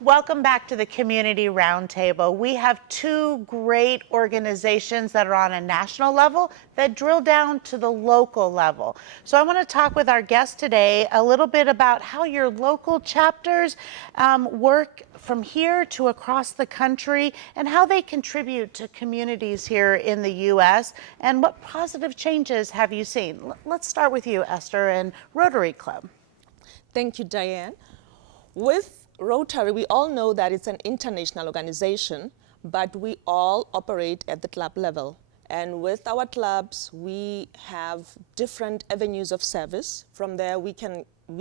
Welcome back to the Community Roundtable. We have two great organizations that are on a national level that drill down to the local level. So I want to talk with our guest today a little bit about how your local chapters work from here to across the country and how they contribute to communities here in the U.S. and what positive changes have you seen. Let's start with you, Esther, and Rotary Club. Thank you, Diane. With Rotary, we all know that it's an international organization, but we all operate at the club level. And with our clubs, we have different avenues of service. From there, we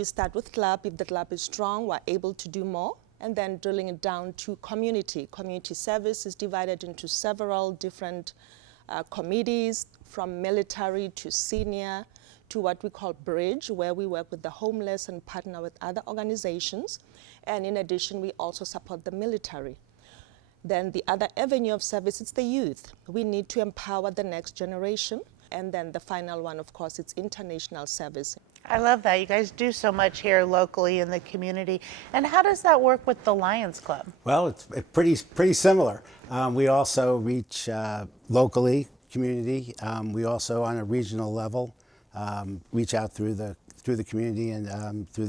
start with club. If the club is strong, we're able to do more. And then drilling it down to community. Community service is divided into several different committees, from military to senior, to what we call Bridge, where we work with the homeless and partner with other organizations. And in addition, we also support the military. Then the other avenue of service is the youth. We need to empower the next generation. And then the final one, of course, it's international service. I love that. You guys do so much here locally in the community. And how does that work with the Lions Club? Well, it's pretty similar. We also reach locally, community. We also, on a regional level, reach out through the community and through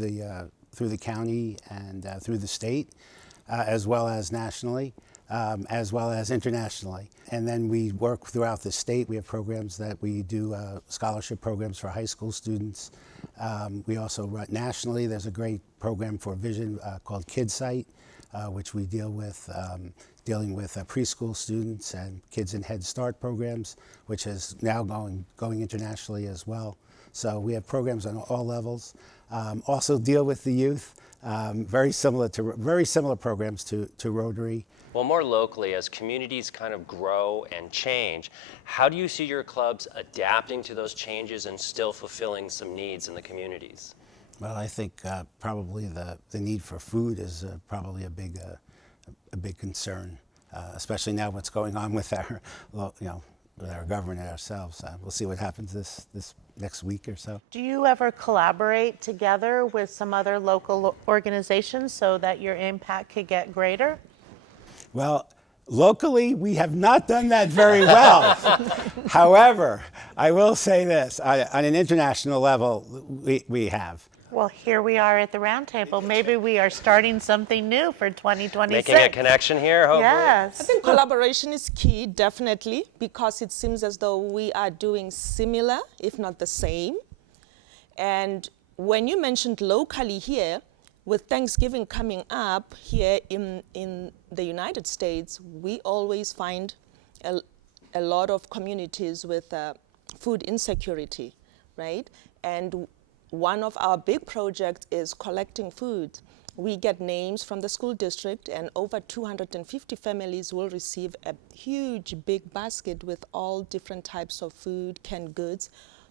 the county and through the state, as well as nationally, as well as internationally. And then we work throughout the state. We have programs that we do, scholarship programs for high school students. We also run nationally. There's a great program for vision called KidSight, which we dealing with preschool students and kids in Head Start programs, which is now going internationally as well. So we have programs on all levels. Also deal with the youth. Very similar programs to Rotary. Well, more locally, as communities kind of grow and change, how do you see your clubs adapting to those changes and still fulfilling some needs in the communities? Well, I think probably the need for food is probably a big concern, especially now what's going on with our, with our government ourselves. We'll see what happens this next week or so. Do you ever collaborate together with some other local organizations so that your impact could get greater? Well, locally, we have not done that very well. However, I will say this, on an international level, we have. Well, here we are at the Roundtable. Maybe we are starting something new for 2026. Making a connection here, hopefully. Yes. I think collaboration is key, definitely, because it seems as though we are doing similar, if not the same. And when you mentioned locally here, with Thanksgiving coming up here in the United States, we always find a lot of communities with food insecurity, right? And one of our big projects is collecting food. We get names from the school district, and over 250 families will receive a huge big basket with all different types of food, canned goods,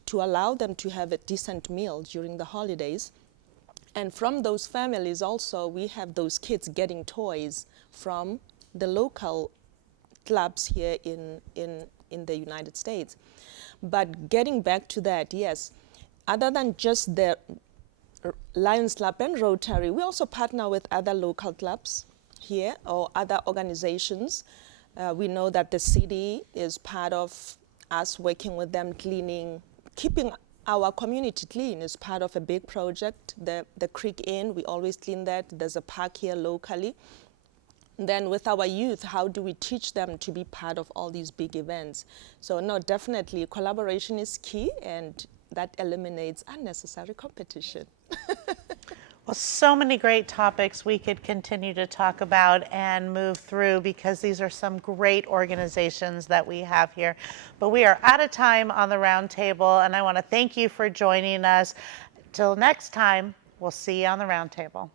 to allow them to have a decent meal during the holidays. And from those families also, we have those kids getting toys from the local clubs here in the United States. But getting back to that, yes, other than just the Lions Club and Rotary, we also partner with other local clubs here or other organizations. We know that the city is part of us working with them, keeping our community clean is part of a big project. The Creek Inn, we always clean that. There's a park here locally. Then with our youth, how do we teach them to be part of all these big events? So no, definitely collaboration is key, and that eliminates unnecessary competition. Well, so many great topics we could continue to talk about and move through, because these are some great organizations that we have here. But we are out of time on the Roundtable, and I want to thank you for joining us. Till next time, we'll see you on the Roundtable.